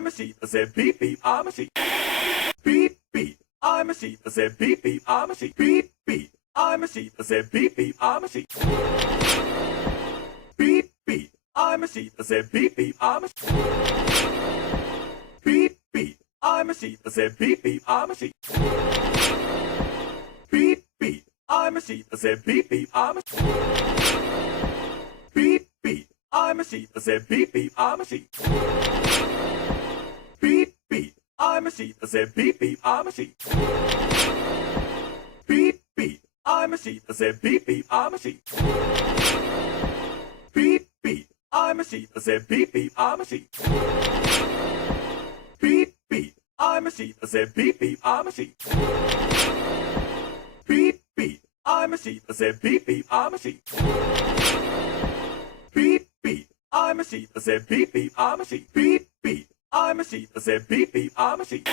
I'm a sheep. I said beep beep. I'm a sheep. Beep beep. I'm a sheep. I said beep beep. I'm a sheep. Beep beep. I'm a sheep. I said beep beep. I'm a sheep. Beep beep. I'm a sheep. I said beep beep. I'm a sheep. Beep beep. I'm a sheep. I said beep beep. I'm a sheep. Beep beep. I'm a sheep. I said beep beep. I'm a sheep. Beep beep. I'm a sheep. I said beep beep. I'm a sheep. Beep beep. I'm a sheep. I said beep beep. I'm a sheep. Beep beep. I'm a sheep. I said beep beep. I'm a sheep. Beep beep. I'm a sheep. I said beep beep. I'm a sheep. Beep beep. I'm a sheep. I said beep beep. I'm a sheep. Beep beep. I'm a sheep. I said beep beep. I'm a sheep. Beep beep. I'm a sheep. I said beep beep. I'm a sheep. Beep beep. I'm a sheep. I said beep beep. I'm a sheep.